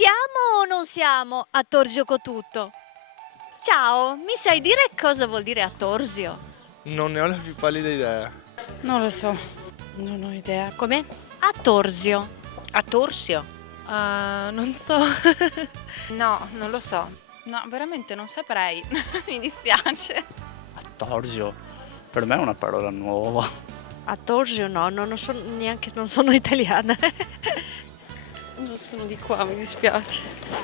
Siamo o non siamo a Torsio Cotutto? Ciao, mi sai dire cosa vuol dire attorsio? Non ne ho la più pallida idea. Non lo so, non ho idea. Com'è? Attorsio. A Torsio? Non so. No, non lo so. No, veramente non saprei. Mi dispiace. Torsio, per me è una parola nuova. A Torsio no, non sono italiana. Non sono di qua, mi dispiace.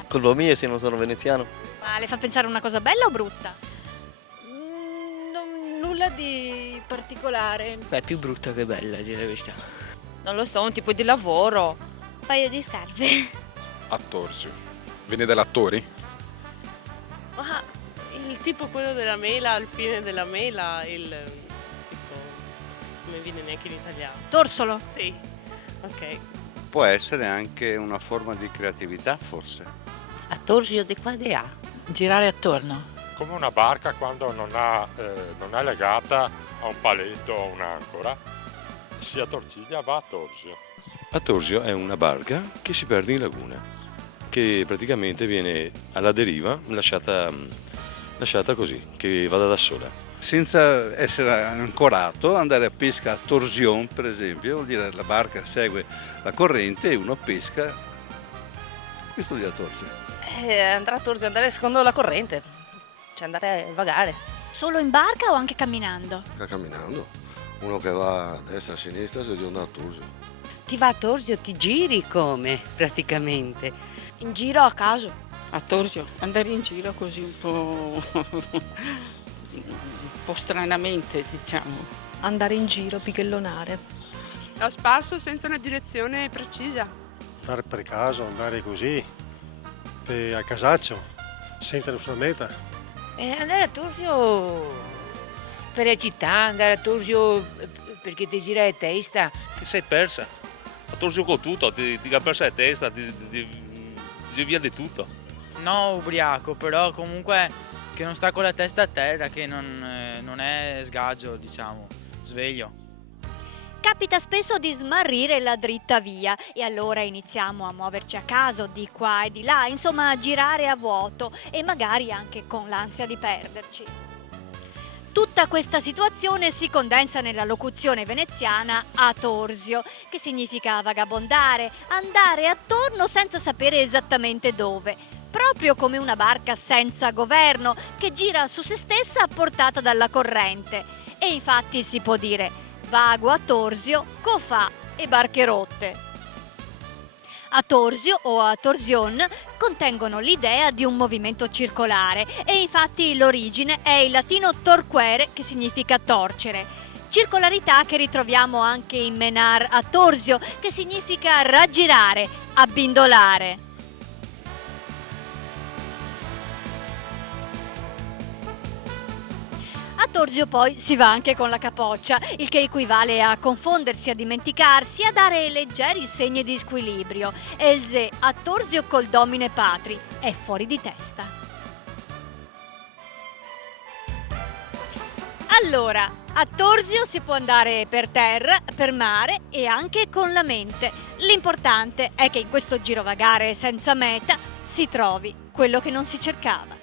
Colpa mia se non sono veneziano. Ma le fa pensare una cosa bella o brutta? Nulla di particolare. Beh, più brutta che bella, a dire la verità. Non lo so, un tipo di lavoro. Un paio di scarpe. Attorsio. Viene dall'attori? Ma il tipo quello della mela, al fine della mela, il tipo, come viene neanche in italiano. Torsolo. Sì, ok. Può essere anche una forma di creatività, forse. A Torsio di qua di là. Girare attorno. Come una barca quando non è legata a un paletto o un'ancora, si attorciglia, va a Torsio. A Torsio è una barca che si perde in laguna, che praticamente viene alla deriva, lasciata così, che vada da sola. Senza essere ancorato, andare a pesca a torsion, per esempio, vuol dire che la barca segue la corrente e uno pesca. Questo vuol dire a Torsio. Andare a Torsio, andare secondo la corrente. Cioè andare a vagare. Solo in barca o anche camminando? Camminando. Uno che va a destra e a sinistra si dice a Torsio. Ti va a Torsio, ti giri come, praticamente. In giro a caso. A Torsio, andare in giro così un po' stranamente, diciamo. Andare in giro, pighellonare. A spasso senza una direzione precisa. Andare per caso, andare così, a casaccio, senza nessuna meta. Andare a Torsio per la città, andare a Torsio perché ti gira la testa. Ti sei persa. A Torsio con tutto, ti ha persa la testa, ti via di tutto. No, ubriaco, però comunque che non sta con la testa a terra, che non è sgaggio, diciamo, sveglio. Capita spesso di smarrire la dritta via e allora iniziamo a muoverci a caso di qua e di là, insomma a girare a vuoto e magari anche con l'ansia di perderci. Tutta questa situazione si condensa nella locuzione veneziana a torsio, che significa vagabondare, andare attorno senza sapere esattamente dove, proprio come una barca senza governo che gira su se stessa portata dalla corrente. E infatti si può dire vago a torsio, cofà e barche rotte. A torsio o a torsion contengono l'idea di un movimento circolare e infatti l'origine è il latino torquere, che significa torcere. Circolarità che ritroviamo anche in menar a torsio, che significa raggirare, abbindolare. A Torsio poi si va anche con la capoccia, il che equivale a confondersi, a dimenticarsi, a dare leggeri segni di squilibrio. Else a Torsio col domine patri è fuori di testa. Allora, a Torsio si può andare per terra, per mare e anche con la mente. L'importante è che in questo girovagare senza meta si trovi quello che non si cercava.